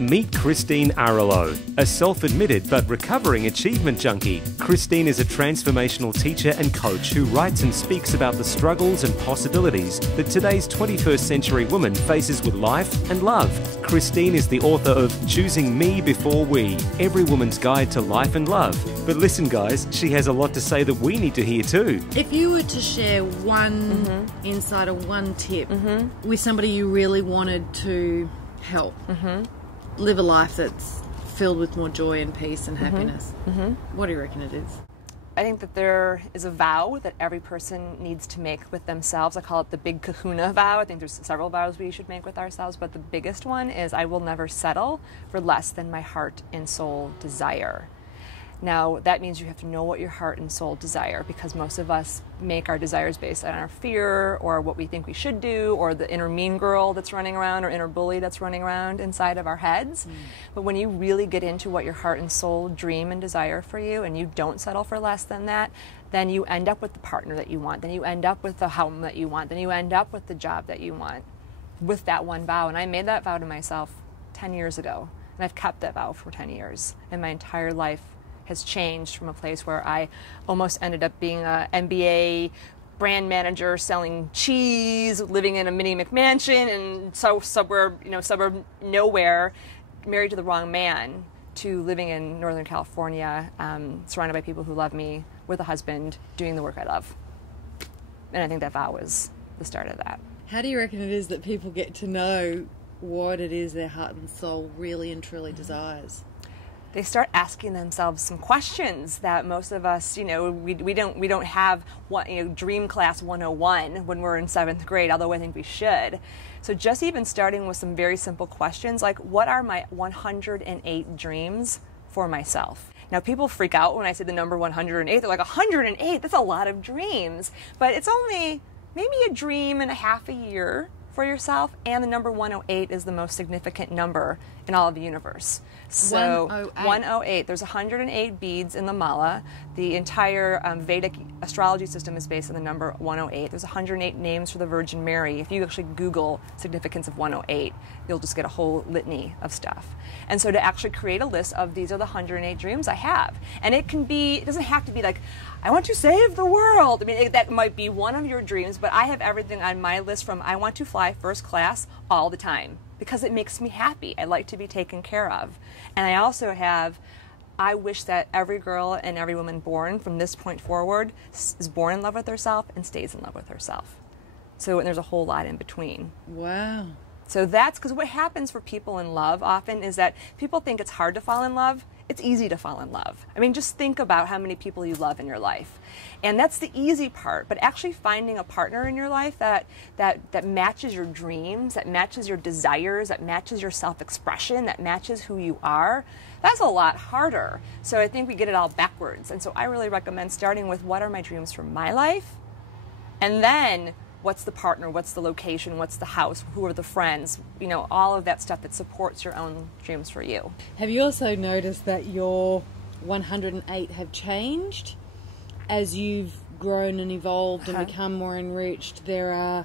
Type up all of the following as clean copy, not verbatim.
Meet Christine Arylo, a self-admitted but recovering achievement junkie. Christine is a transformational teacher and coach who writes and speaks about the struggles and possibilities that today's 21st century woman faces with life and love. Christine is the author of Choosing Me Before We, Every Woman's Guide to Life and Love. But listen guys, she has a lot to say that we need to hear too. If you were to share one insight or one tip with somebody you really wanted to help live a life that's filled with more joy and peace and happiness, what do you reckon it is? I think that there is a vow that every person needs to make with themselves. I call it the big kahuna vow. I think there's several vows we should make with ourselves, but the biggest one is I will never settle for less than my heart and soul desire. Now, that means you have to know what your heart and soul desire, because most of us make our desires based on our fear or what we think we should do, or the inner mean girl that's running around or inner bully that's running around inside of our heads. But when you really get into what your heart and soul dream and desire for you, and you don't settle for less than that, then you end up with the partner that you want, then you end up with the home that you want, then you end up with the job that you want with that one vow. And I made that vow to myself 10 years ago, and I've kept that vow for 10 years, and my entire life has changed from a place where I almost ended up being an MBA brand manager selling cheese, living in a mini McMansion and suburb nowhere, married to the wrong man, to living in Northern California, surrounded by people who love me, with a husband, doing the work I love. And I think that vow was the start of that. How do you reckon it is that people get to know what it is their heart and soul really and truly desires? They start asking themselves some questions that most of us, we don't have Dream Class 101 when we're in 7th grade, although I think we should. So just even starting with some very simple questions like, what are my 108 dreams for myself? Now, people freak out when I say the number 108. They're like, 108? That's a lot of dreams. But it's only maybe a dream and a half a year for yourself, and the number 108 is the most significant number in all of the universe. So 108. There's 108 beads in the mala. The entire Vedic astrology system is based on the number 108. There's 108 names for the Virgin Mary. If you actually Google significance of 108, you'll just get a whole litany of stuff. And so to actually create a list of these are the 108 dreams I have. And it doesn't have to be like, I want to save the world. I mean, that might be one of your dreams, but I have everything on my list from I want to fly first class all the time, because it makes me happy. I like to be taken care of. And I also have, I wish that every girl and every woman born from this point forward is born in love with herself and stays in love with herself. So, and there's a whole lot in between. Wow. So that's because what happens for people in love often is that people think it's hard to fall in love. It's easy to fall in love. I mean, just think about how many people you love in your life. And that's the easy part, but actually finding a partner in your life that matches your dreams, that matches your desires, that matches your self-expression, that matches who you are, that's a lot harder. So I think we get it all backwards. And so I really recommend starting with what are my dreams for my life? And then what's the partner, what's the location, what's the house, who are the friends, all of that stuff that supports your own dreams for you. Have you also noticed that your 108 have changed as you've grown and evolved and become more enriched? There are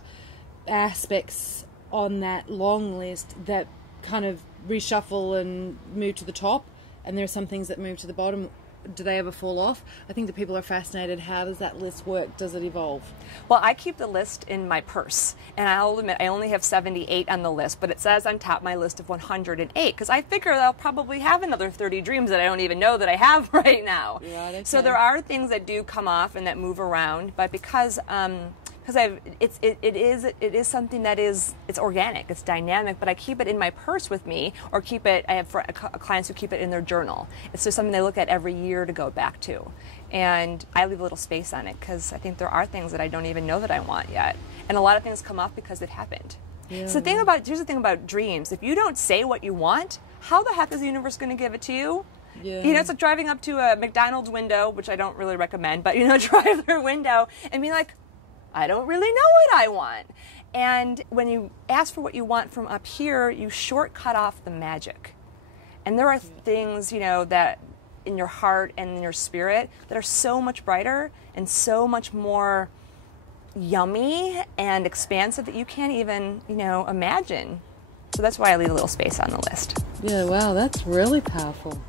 aspects on that long list that kind of reshuffle and move to the top, and there are some things that move to the bottom. Do they ever fall off? I think that people are fascinated. How does that list work? Does it evolve? Well, I keep the list in my purse, and I'll admit I only have 78 on the list, but it says on top my list of 108 because I figure I'll probably have another 30 dreams that I don't even know that I have right now. Right, okay. So there are things that do come off and that move around, but because it is something that it's organic, it's dynamic, but I keep it in my purse with me, or I have clients who keep it in their journal. It's just something they look at every year to go back to. And I leave a little space on it because I think there are things that I don't even know that I want yet. And a lot of things come off because it happened. Yeah. So here's the thing about dreams. If you don't say what you want, how the heck is the universe going to give it to you? Yeah. It's like driving up to a McDonald's window, which I don't really recommend, but drive their window and be like, I don't really know what I want. And when you ask for what you want from up here, you shortcut off the magic. And there are things, that in your heart and in your spirit that are so much brighter and so much more yummy and expansive that you can't even, imagine. So that's why I leave a little space on the list. Yeah, wow, that's really powerful.